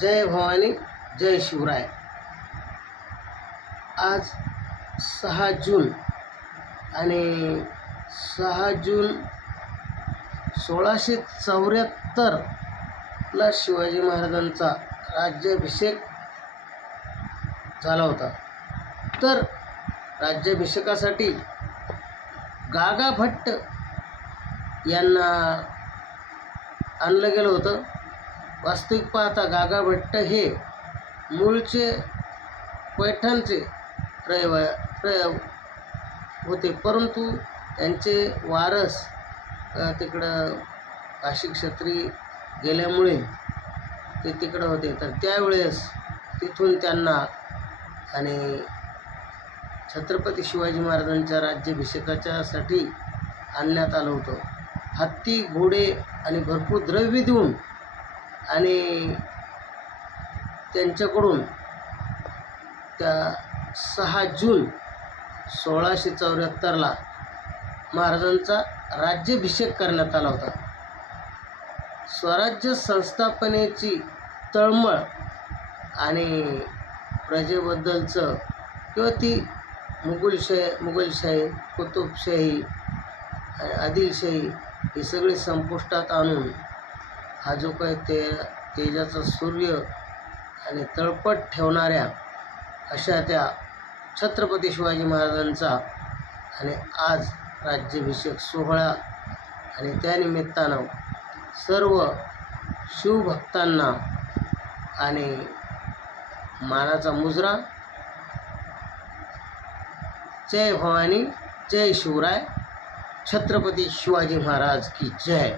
जय भवानी जय शिवराय. आज 6 जून आणि 6 जून 1674ला शिवाजी महाराजांचा राज्याभिषेक झाला होता. तर राज्याभिषेकासाठी गागा भट्ट यांना आणलं गेलं होतं. वास्तविक पाहता गागा भट्ट हे मूळचे पैठणचे होते, परंतु त्यांचे वारस तिकडं काशी क्षेत्री गेल्यामुळे ते तिकडं होते. तर त्यावेळेस तिथून त्यांना आणि छत्रपती शिवाजी महाराजांच्या राज्याभिषेकाच्यासाठी आणण्यात आलं होतं. हत्ती घोडे आणि भरपूर द्रव्य देऊन आणि त्यांच्याकडून त्या 6 जून 1674ला महाराजांचा राज्याभिषेक करण्यात आला होता. स्वराज्य संस्थापनेची तळमळ आणि प्रजेबद्दलचं किंवा ती मुघलशाही, कुतुबशाही, आदिलशाही हे सगळे संपुष्टात आणून हा जो काही तेजाचा सूर्य आणि तळपट ठेवणाऱ्या अशा त्या छत्रपती शिवाजी महाराजांचा आणि आज राज्याभिषेक सोहळा आणि त्यानिमित्तानं सर्व शिवभक्तांना आणि मानाचा मुजरा. जय भवानी जय शिवराय. छत्रपती शिवाजी महाराज की जय.